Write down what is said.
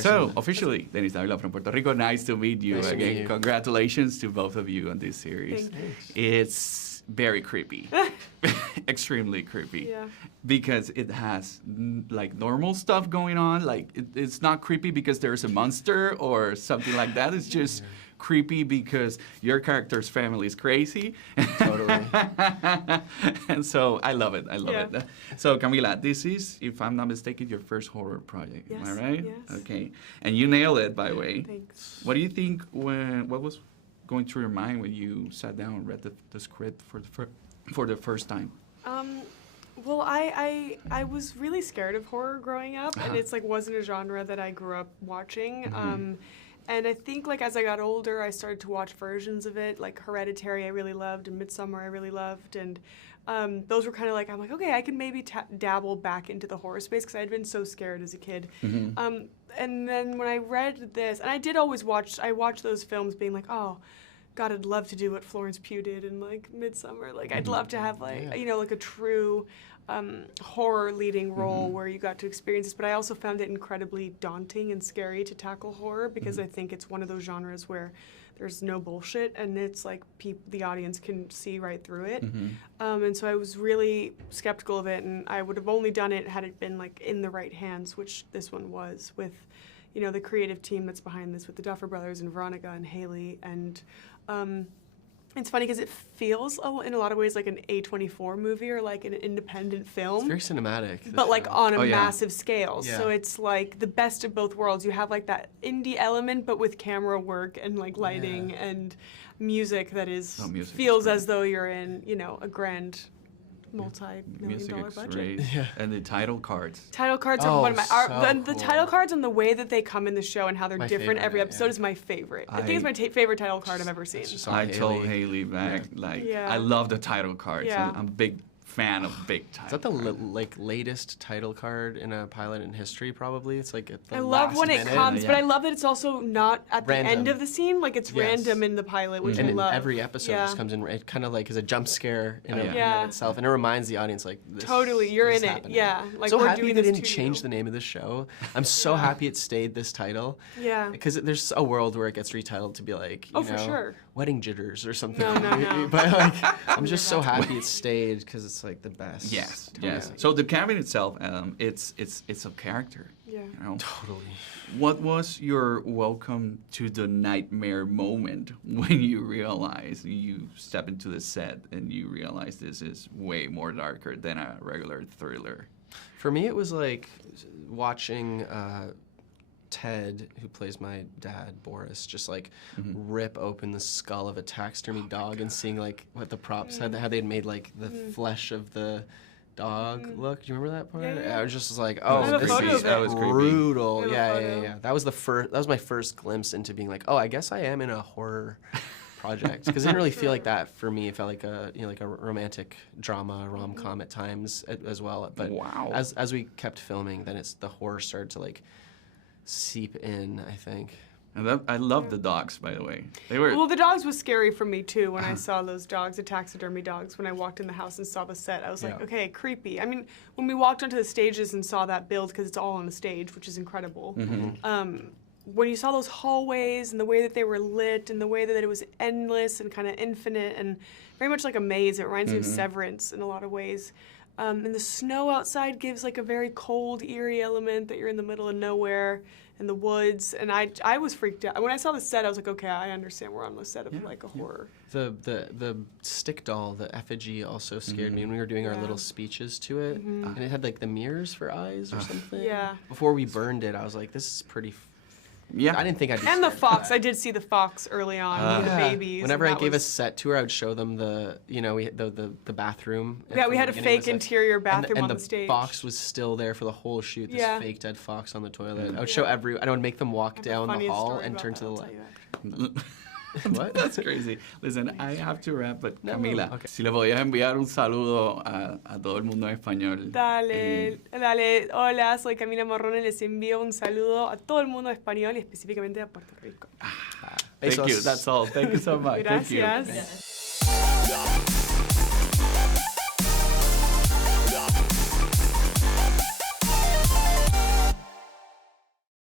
So, officially, Dennis Davila from Puerto Rico, nice to meet you Nice again. to meet you. Congratulations to both of you on this series. Thanks. It's very creepy, extremely creepy, Yeah. because it has like normal stuff going on. Like it's not creepy because there's a monster or something like that. It's just creepy because your character's family is crazy. Totally. And so I love it. I love Yeah. it. So Camila, this is, if I'm not mistaken, your first horror project. Yes, Am I right? yes. Okay. And you nailed it, by the way. Thanks. What do you think what was going through your mind when you sat down and read the script for the first time? Well, I was really scared of horror growing up, and Uh-huh. it's like wasn't a genre that I grew up watching. And I think like as I got older, I started to watch versions of it, like Hereditary I really loved, and Midsommar I really loved, and those were kind of like, I'm like, okay, I can maybe dabble back into the horror space because I had been so scared as a kid. And then when I read this, and I did always I watched those films being like, oh, God, I'd love to do what Florence Pugh did in like Midsommar. Like I'd love to have like, you know, like a true horror leading role where you got to experience this. But I also found it incredibly daunting and scary to tackle horror because I think it's one of those genres where there's no bullshit and it's like the audience can see right through it. And so I was really skeptical of it, and I would have only done it had it been like in the right hands, which this one was, with, you know, the creative team that's behind this, with the Duffer Brothers and Veronica and Haley. And it's funny because it feels in a lot of ways like an A24 movie or like an independent film. It's very cinematic. But like on a Oh, yeah. massive scale. Yeah. So it's like the best of both worlds. You have like that indie element, but with camera work and like lighting and music that is music is feels great. as though you're in, you know, a grand multi-million Music dollar is budget. great. And the title cards. Title cards are Oh, one of my the so title cool. cards and the way that they come in the show and how they're My different every favorite, episode yeah. is my favorite. I I- think it's my favorite title card I've ever seen. just- I Haley. told Haley back, like, Yeah. I love the title cards. Yeah. I'm a big fan of big title Is that the cards. latest title card in a pilot in history? Probably. It's like at the I love last when it minute. comes, yeah. but I love that it's also not at the Random. end of the scene. Like it's Yes. random in the pilot, which And I in love. every episode Yeah. just comes in. It kind of like is a jump scare in, Oh, in yeah. itself, and it reminds the audience like this. Totally, you're this in it. happening. Yeah, like so we're happy doing they this didn't to change you. the name of the show. I'm so happy it stayed this title. Yeah. Because there's a world where it gets retitled to be like, you Oh, know, for sure. Wedding Jitters or something. No, no, no. But like, I'm just so happy it stayed because it's like the best. Yes, Totally. yes. So the cabin itself, it's a character. Yeah. You know? Totally. What was your welcome to the nightmare moment when you realized you step into the set and you realize this is way more darker than a regular thriller? For me, it was like watching Ted, who plays my dad, Boris, just like rip open the skull of a taxidermy dog and seeing like what the props had, how they'd made like the flesh of the dog look. Do you remember that part? Yeah, yeah. I was just like, I oh, have a this photo is of it. That was creepy. brutal. I have a Yeah, photo. yeah. That was that was my first glimpse into being like, oh, I guess I am in a horror project, because it didn't really feel like that for me. It felt like a romantic drama, rom-com at times as well. But Wow. as we kept filming, then the horror started to like seep in, I think. And I love the dogs, by the way. They were Well, the dogs was scary for me too when I saw those dogs, the taxidermy dogs. When I walked in the house and saw the set, I was like, Yeah. okay, creepy. I mean, when we walked onto the stages and saw that build, because it's all on the stage, which is incredible. When you saw those hallways and the way that they were lit and the way that it was endless and kind of infinite and very much like a maze, it reminds me of Severance in a lot of ways. And the snow outside gives like a very cold, eerie element that you're in the middle of nowhere in the woods. And I was freaked out. When I saw the set, I was like, okay, I understand we're on the set of like a horror. The stick doll, the effigy, also scared me when we were doing our Yeah. little speeches to it, and it had like the mirrors for eyes or something. Yeah. Before we burned it, I was like, this is pretty. yeah. I didn't think I'd be And the scared of fox. that. I did see the fox early on with the Yeah. babies. Whenever and I that gave a was- set tour, I would show them the bathroom. Yeah, we had a From the beginning fake was, like- interior and bathroom and on the the stage. fox was still there for the whole shoot. This Yeah. fake dead fox on the toilet. I would show I would make them walk I have the down the funniest hall story and about turn that, to the I'll left. tell you after. What? That's crazy. Listen, I have to wrap, but No, Camila, okay. si le podías enviar un saludo a todo el mundo en español. Dale, dale. Hola, soy Camila Morrone. Les envío un saludo a todo el mundo español y específicamente a Puerto Rico. Thank you. Besos. That's all. Thank you so much. Thank you. Gracias.